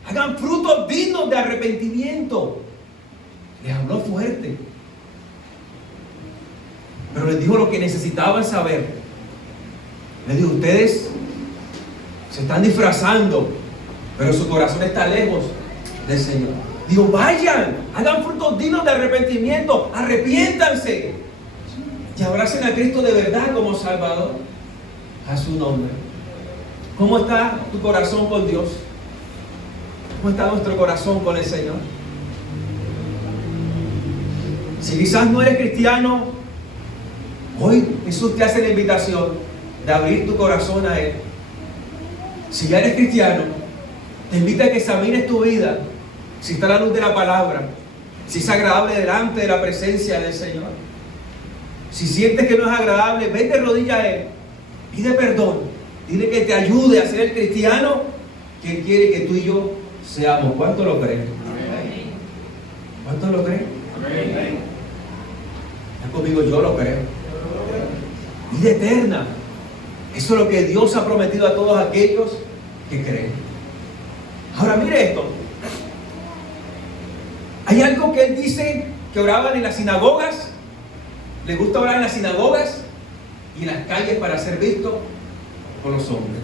Hagan frutos dignos de arrepentimiento. Les habló fuerte, pero les dijo lo que necesitaban saber. Les dijo: ustedes se están disfrazando, pero su corazón está lejos del Señor. Digo, vayan, hagan frutos dignos de arrepentimiento, arrepiéntanse y abracen a Cristo de verdad como Salvador. A su nombre. ¿Cómo está tu corazón con Dios? ¿Cómo está nuestro corazón con el Señor? Si quizás no eres cristiano, hoy Jesús te hace la invitación de abrir tu corazón a Él. Si ya eres cristiano, te invita a que examines tu vida, si está a la luz de la palabra, si es agradable delante de la presencia del Señor. Si sientes que no es agradable, vete de rodillas a Él, pide perdón, dile que te ayude a ser el cristiano que Él quiere que tú y yo seamos. ¿Cuánto lo creen? ¿Cuánto lo creen? Ya conmigo, yo lo creo. Vida eterna. Eso es lo que Dios ha prometido a todos aquellos que creen. Ahora mire esto. Hay algo que Él dice que oraban en las sinagogas. Le gusta orar en las sinagogas y en las calles para ser visto por los hombres.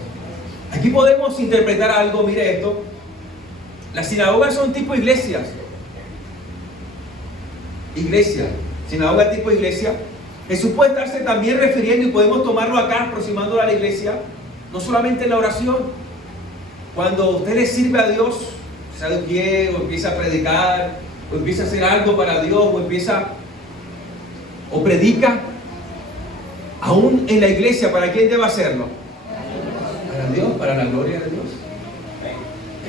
Aquí podemos interpretar algo. Mire esto. Las sinagogas son tipo iglesias. Iglesia. Sinagoga tipo iglesia. Jesús puede estarse también refiriendo, y podemos tomarlo acá, aproximándolo a la iglesia, no solamente en la oración. Cuando usted le sirve a Dios, sea de pie, o empieza a predicar, o empieza a hacer algo para Dios, o empieza o predica, aún en la iglesia, ¿para quién debe hacerlo? Para Dios, para la gloria de Dios.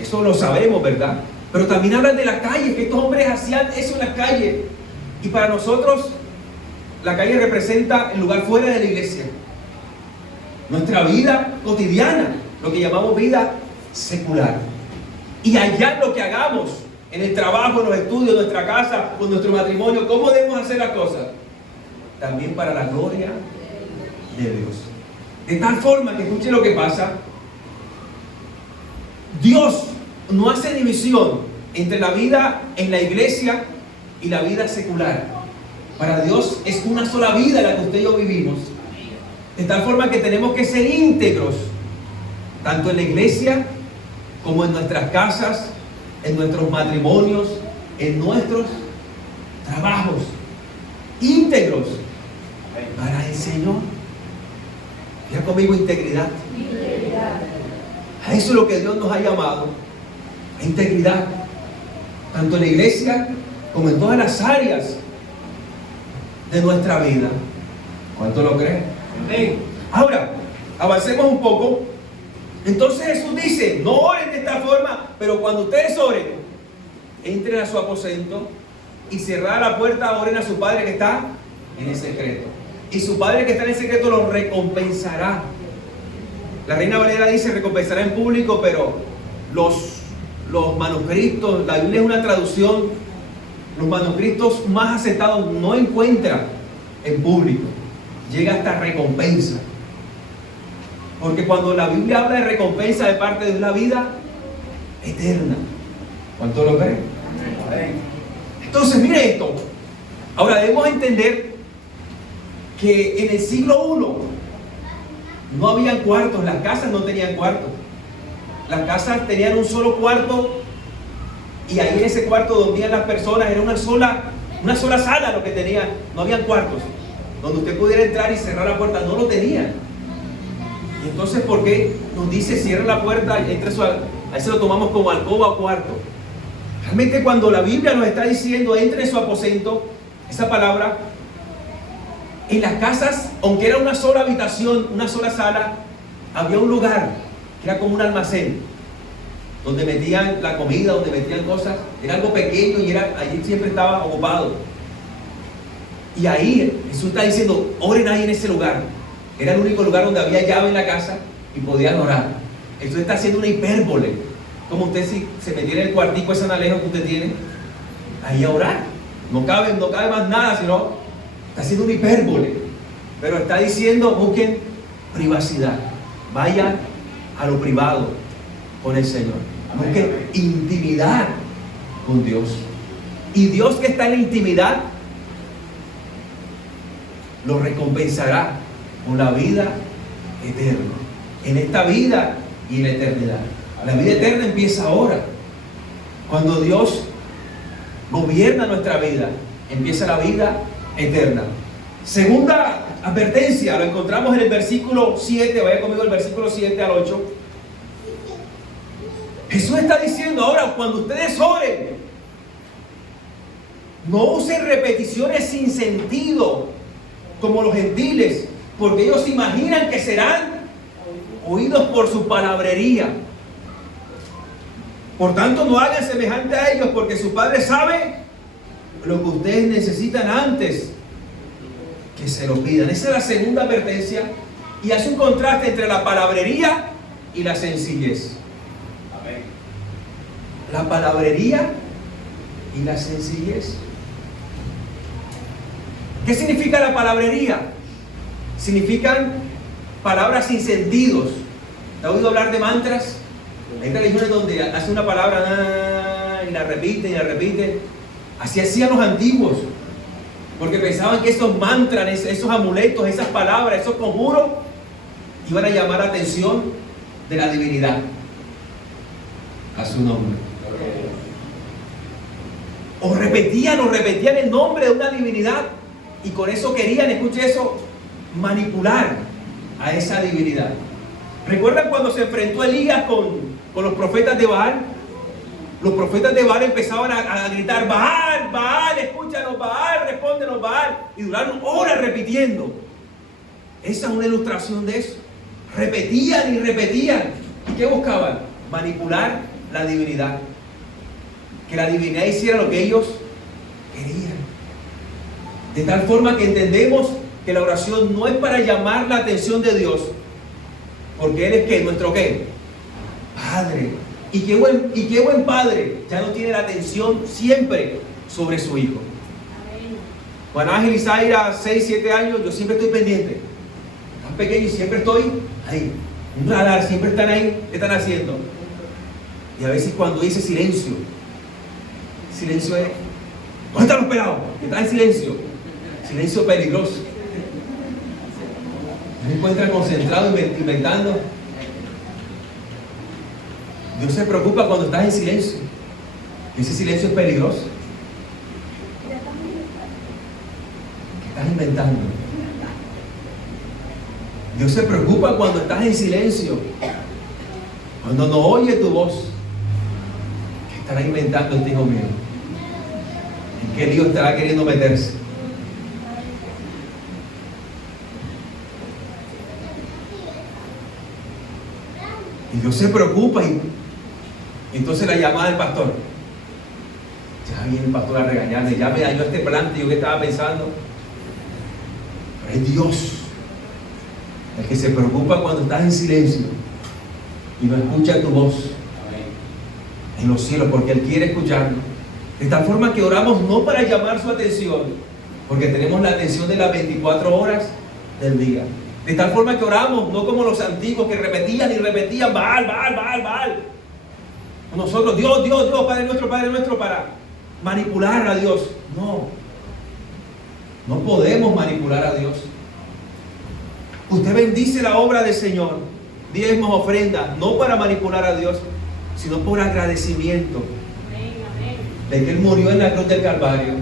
Eso lo sabemos, ¿verdad? Pero también hablan de la calle, que estos hombres hacían eso en la calle. Y para nosotros, la calle representa el lugar fuera de la iglesia. Nuestra vida cotidiana, lo que llamamos vida secular. Y allá lo que hagamos, en el trabajo, en los estudios, en nuestra casa, con nuestro matrimonio, ¿cómo debemos hacer las cosas? También para la gloria de Dios. De tal forma que escuchen lo que pasa. Dios no hace división entre la vida en la iglesia y la vida secular. Para Dios es una sola vida la que usted y yo vivimos. De tal forma que tenemos que ser íntegros, tanto en la iglesia como en nuestras casas, en nuestros matrimonios, en nuestros trabajos. Íntegros para el Señor. Ya conmigo, integridad. A eso es lo que Dios nos ha llamado. A integridad. Tanto en la iglesia como en todas las áreas de nuestra vida. ¿Cuánto lo creen? Ahora, avancemos un poco. Entonces Jesús dice, no oren de esta forma, pero cuando ustedes oren, entren a su aposento y cerrada la puerta, oren a su Padre que está en el secreto. Y su Padre que está en el secreto los recompensará. La Reina Valera dice recompensará en público, pero los manuscritos, la Biblia es una traducción, los manuscritos más aceptados no encuentran en público. Llega hasta recompensa. Porque cuando la Biblia habla de recompensa de parte de Dios, la vida eterna. ¿Cuánto lo creen? Entonces, mire esto. Ahora debemos entender que en el siglo I no habían cuartos, las casas no tenían cuartos. Las casas tenían un solo cuarto y ahí en ese cuarto dormían las personas. Era una sola sala lo que tenían. No habían cuartos donde usted pudiera entrar y cerrar la puerta. No lo tenían. Y entonces, ¿por qué nos dice cierra la puerta? Ahí se lo tomamos como alcoba o cuarto. Realmente cuando la Biblia nos está diciendo entre en su aposento, esa palabra, en las casas, aunque era una sola habitación, una sola sala, había un lugar que era como un almacén donde metían la comida, donde metían cosas. Era algo pequeño y allí siempre estaba ocupado. Y ahí Jesús está diciendo, oren ahí en ese lugar. Era el único lugar donde había llave en la casa y podían orar. Esto está haciendo una hipérbole. Como usted si se metiera en el cuartico ese analejo que usted tiene, ahí a orar. No cabe más nada, sino está haciendo una hipérbole. Pero está diciendo, busquen privacidad. Vayan a lo privado con el Señor. Busquen intimidad con Dios. Y Dios que está en la intimidad, lo recompensará con la vida eterna. En esta vida y en la eternidad. La vida eterna empieza ahora. Cuando Dios gobierna nuestra vida, empieza la vida eterna. Segunda advertencia, lo encontramos en el versículo 7. Vaya conmigo el versículo 7 al 8. Jesús está diciendo ahora, cuando ustedes oren, no usen repeticiones sin sentido como los gentiles, porque ellos imaginan que serán oídos por su palabrería. Por tanto, no hagan semejante a ellos, porque su Padre sabe lo que ustedes necesitan antes que se lo pidan. Esa es la segunda advertencia, y hace un contraste entre la palabrería y la sencillez. Amén. La palabrería y la sencillez. ¿Qué significa la palabrería? Significan palabras sin sentidos. ¿Te has oído hablar de mantras? Hay religiones donde hace una palabra y la repiten y la repiten. Así hacían los antiguos, porque pensaban que esos mantras, esos amuletos, esas palabras, esos conjuros iban a llamar la atención de la divinidad a su nombre. O repetían el nombre de una divinidad y con eso querían, escuche eso, manipular a esa divinidad. ¿Recuerdan cuando se enfrentó Elías con los profetas de Baal? Los profetas de Baal empezaban a gritar: Baal, Baal, escúchanos, Baal, respóndenos, Baal. Y duraron horas repitiendo. Esa es una ilustración de eso. Repetían y repetían. ¿Y qué buscaban? Manipular la divinidad. Que la divinidad hiciera lo que ellos querían. De tal forma que entendemos que la oración no es para llamar la atención de Dios, porque Él es ¿qué? Nuestro ¿qué? Padre. Y qué buen padre ya no tiene la atención siempre sobre su hijo. Juan Ángel y Zaira, 6, 7 años, yo siempre estoy pendiente. Están pequeños y siempre estoy ahí. Un radar, siempre están ahí. ¿Qué están haciendo? Y a veces cuando dice silencio, silencio es: ¿dónde están los pelados? Que están en silencio. Silencio peligroso. Se encuentran concentrados inventando. Dios se preocupa cuando estás en silencio. Ese silencio es peligroso. ¿Qué estás inventando? Dios se preocupa cuando estás en silencio, cuando no oye tu voz. ¿Qué estará inventando este hijo mío? ¿En qué lío estará queriendo meterse? Y Dios se preocupa y entonces la llamada del pastor. Ya viene el pastor a regañarme, ya me dañó este plan que yo que estaba pensando. Pero es Dios el que se preocupa cuando estás en silencio y no escucha tu voz en los cielos, porque Él quiere escucharlo. De tal forma que oramos no para llamar su atención, porque tenemos la atención de las 24 horas del día. De tal forma que oramos no como los antiguos que repetían y repetían: Baal, Baal, Baal, Baal. Nosotros: Dios, Dios, Dios, Padre nuestro, para manipular a Dios. No podemos manipular a Dios. Usted bendice la obra del Señor, diezmos, ofrendas, no para manipular a Dios, sino por agradecimiento de que Él murió en la cruz del Calvario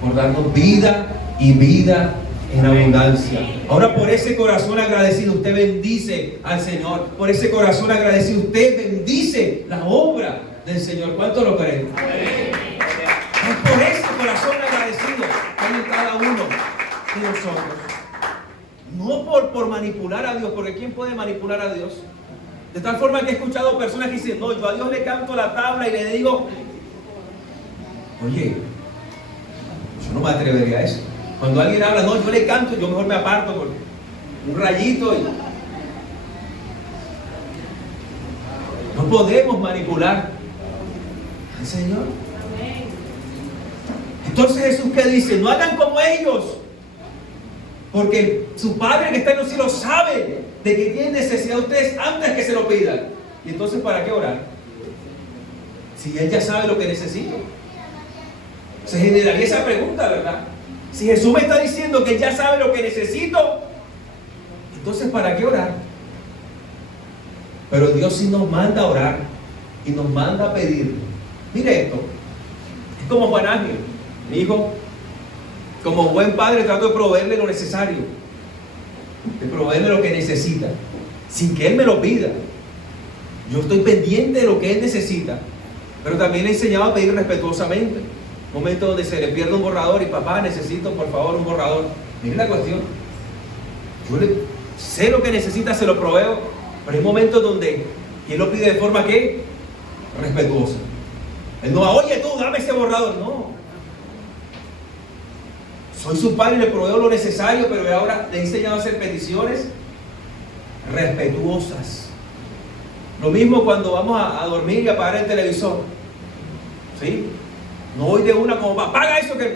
por darnos vida y vida en abundancia. Ahora, por ese corazón agradecido, usted bendice al Señor. Por ese corazón agradecido, usted bendice la obra del Señor. ¿Cuánto lo creen? Es por ese corazón agradecido que hay en cada uno de nosotros. No por manipular a Dios, porque ¿quién puede manipular a Dios? De tal forma que he escuchado personas que dicen: no, yo a Dios le canto la tabla y le digo: oye, yo no me atrevería a eso. Cuando alguien habla: no, yo le canto, yo mejor me aparto con un rayito. No podemos manipular al Señor. Entonces Jesús, ¿qué dice? No hagan como ellos, porque su Padre que está en los cielos sabe de que tienen necesidad de ustedes antes que se lo pidan. Y entonces, ¿para qué orar? Si Él ya sabe lo que necesito. Se generaría esa pregunta, ¿verdad? Si Jesús me está diciendo que ya sabe lo que necesito, entonces ¿para qué orar? Pero Dios sí nos manda a orar y nos manda a pedir. Mire esto, es como Juan Ángel, mi hijo. Como buen padre trato de proveerle lo necesario, de proveerle lo que necesita, sin que él me lo pida. Yo estoy pendiente de lo que él necesita, pero también le he enseñado a pedir respetuosamente. Momento donde se le pierde un borrador y: papá, necesito por favor un borrador. Miren la cuestión. Yo sé lo que necesita, se lo proveo, pero hay momentos donde él lo pide de forma que respetuosa. Él no va: oye tú, dame ese borrador. No. Soy su padre y le proveo lo necesario, pero ahora le he enseñado a hacer peticiones respetuosas. Lo mismo cuando vamos a dormir y apagar el televisor. ¿Sí? No voy de una como: apaga eso que...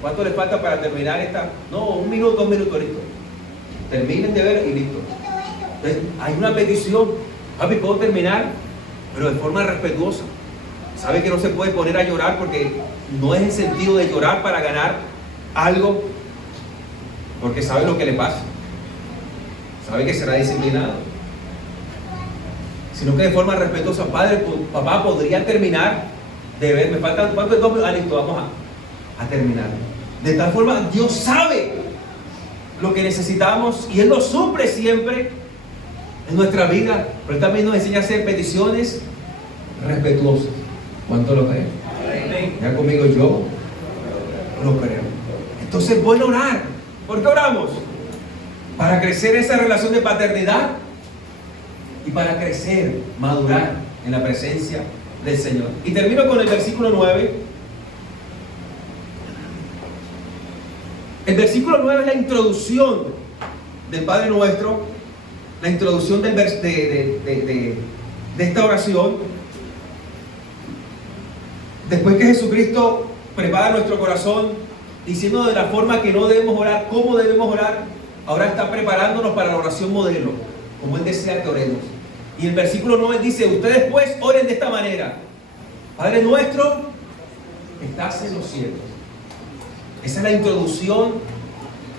¿Cuánto les falta para terminar esta? No, 1 minuto, 2 minutos, listo. Terminen de ver y listo. Entonces, hay una petición: papi, puedo terminar, pero de forma respetuosa. Sabe que no se puede poner a llorar, porque no es el sentido de llorar para ganar algo, porque sabe lo que le pasa, sabe que será disciplinado, sino que de forma respetuosa: padre, papá, podría terminar de ver, me faltan ¿cuántos? 2 minutos. Listo, vamos a terminar. De tal forma, Dios sabe lo que necesitamos y Él lo suple siempre en nuestra vida, pero Él también nos enseña a hacer peticiones respetuosas. ¿Cuánto lo creen? Ya conmigo, yo lo creo. Entonces es bueno orar. ¿Por qué oramos? Para crecer esa relación de paternidad y para crecer, madurar en la presencia del Señor. Y termino con el versículo 9. El versículo 9 es la introducción del Padre Nuestro, la introducción de esta oración. Después que Jesucristo prepara nuestro corazón, diciendo de la forma que no debemos orar, cómo debemos orar, ahora está preparándonos para la oración modelo, como Él desea que oremos. Y el versículo 9 dice: ustedes pues oren de esta manera: Padre nuestro que estás en los cielos. Esa es la introducción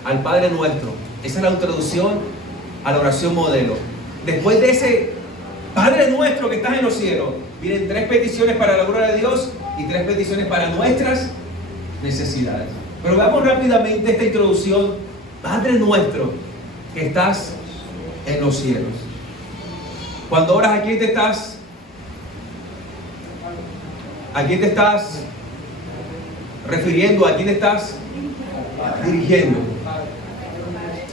al Padre Nuestro. Esa es la introducción a la oración modelo. Después de ese Padre Nuestro que estás en los cielos, vienen 3 peticiones para la gloria de Dios y 3 peticiones para nuestras necesidades. Pero veamos rápidamente esta introducción. Padre Nuestro que estás en los cielos. Cuando oras, ¿a quién te estás? ¿A quién te estás refiriendo? ¿A quién estás dirigiendo?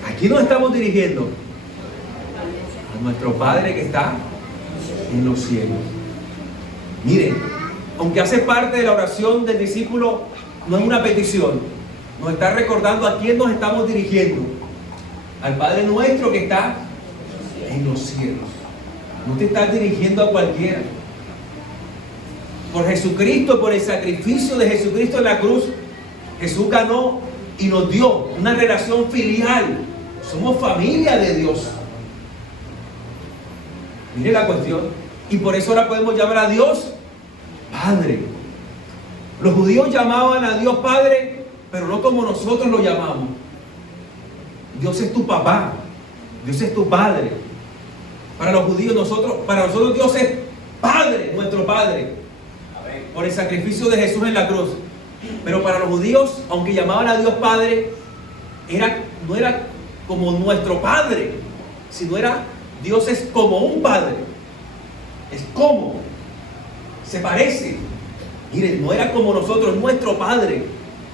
¿A quién nos estamos dirigiendo? A nuestro Padre que está en los cielos. Miren, aunque hace parte de la oración del discípulo, no es una petición. Nos está recordando a quién nos estamos dirigiendo. Al Padre nuestro que está en los cielos. No te estás dirigiendo a cualquiera. Por Jesucristo, por el sacrificio de Jesucristo en la cruz, Jesús ganó y nos dio una relación filial. Somos familia de Dios. Mire la cuestión. Y por eso ahora podemos llamar a Dios Padre. Los judíos llamaban a Dios Padre, pero no como nosotros lo llamamos. Dios es tu papá. Dios es tu Padre. Para los judíos, para nosotros Dios es Padre, nuestro Padre, por el sacrificio de Jesús en la cruz. Pero para los judíos, aunque llamaban a Dios Padre, no era como nuestro Padre, sino Dios es como un Padre. Es como, se parece. Miren, no era como nosotros, nuestro Padre,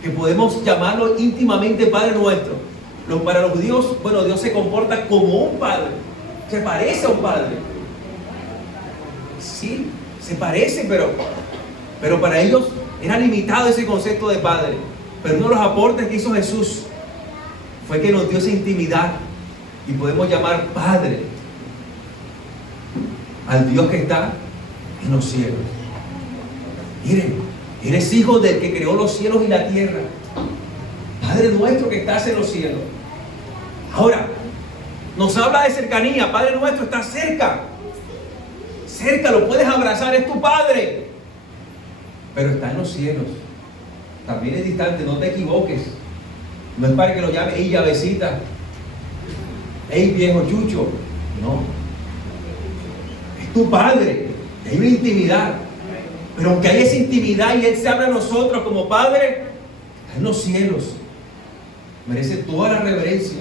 que podemos llamarlo íntimamente Padre nuestro. Para los judíos, bueno, Dios se comporta como un Padre, se parece a un Padre. Sí, se parece, pero para ellos era limitado ese concepto de Padre. Pero uno de los aportes que hizo Jesús fue que nos dio esa intimidad y podemos llamar Padre al Dios que está en los cielos. Miren, eres hijo del que creó los cielos y la tierra. Padre nuestro que estás en los cielos. Ahora, nos habla de cercanía. Padre nuestro está cerca. Cerca, lo puedes abrazar, es tu Padre. Pero está en los cielos. También es distante, no te equivoques. No es para que lo llame, ¡ey, llavecita! ¡Ey, viejo chucho! No. Es tu Padre. Hay una intimidad. Pero aunque hay esa intimidad y Él se abre a nosotros como Padre, está en los cielos. Merece toda la reverencia,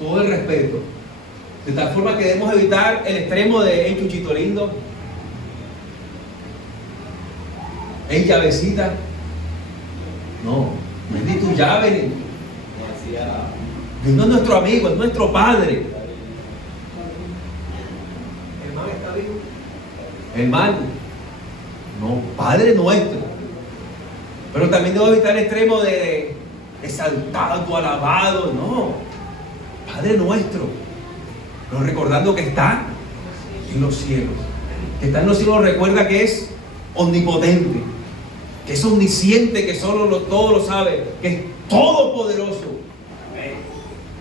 todo el respeto. De tal forma que debemos evitar el extremo de ¡ey, chuchito lindo! ¡Ey, llavecita! No es ni tu llave. Dios no es nuestro amigo, es nuestro Padre. ¿Hermano está vivo? Hermano, no, Padre nuestro. Pero también debo evitar el extremo de exaltado, alabado. No, Padre nuestro. Pero recordando que está en los cielos. Que está en los cielos recuerda que es omnipotente, que es omnisciente, que todo lo sabe, que es todopoderoso.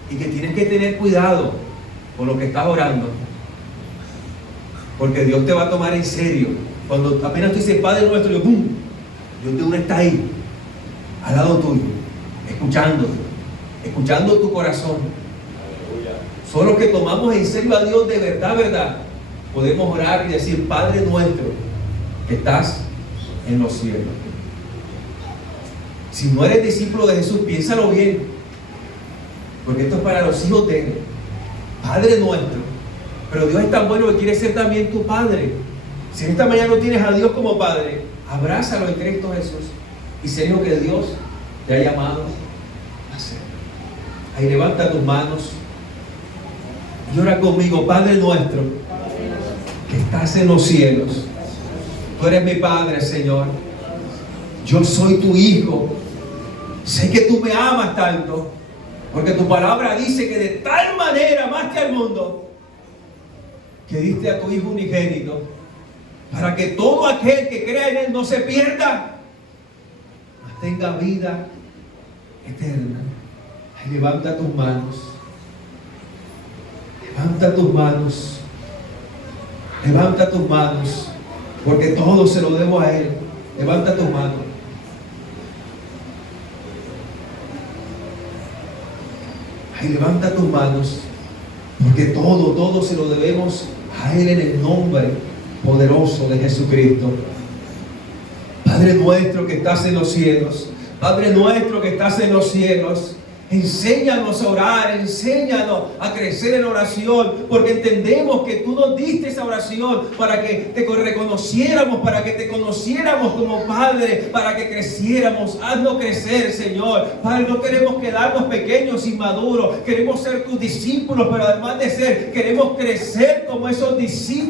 Y que tienes que tener cuidado con lo que estás orando, porque Dios te va a tomar en serio. Cuando apenas tú dices Padre nuestro, Dios de uno está ahí, al lado tuyo, escuchando tu corazón. Solo los que tomamos en serio a Dios de verdad, podemos orar y decir: Padre nuestro que estás en los cielos. Si no eres discípulo de Jesús, piénsalo bien, porque esto es para los hijos de Él. Padre nuestro. Pero Dios es tan bueno que quiere ser también tu Padre. Si en esta mañana no tienes a Dios como Padre, Abrázalo en Cristo Jesús y sé lo que Dios te ha llamado a hacer. Ahí levanta tus manos y ora conmigo. Padre nuestro que estás en los cielos, tú eres mi Padre, Señor. Yo soy tu hijo. Sé que tú me amas tanto, porque tu palabra dice que de tal manera amaste al mundo que diste a tu Hijo unigénito, para que todo aquel que crea en Él no se pierda, mas tenga vida eterna. Ay, levanta tus manos. Levanta tus manos. Levanta tus manos, porque todo se lo debo a Él. Levanta tus manos. Ay, levanta tus manos, porque todo se lo debemos a Él en el nombre poderoso de Jesucristo. Padre nuestro que estás en los cielos, Padre nuestro que estás en los cielos, enséñanos a orar, enséñanos a crecer en oración, porque entendemos que tú nos diste esa oración para que te reconociéramos, para que te conociéramos como Padre, para que creciéramos. Haznos crecer, Señor. Padre, no queremos quedarnos pequeños, inmaduros, queremos ser tus discípulos, pero además de ser, queremos crecer como esos discípulos.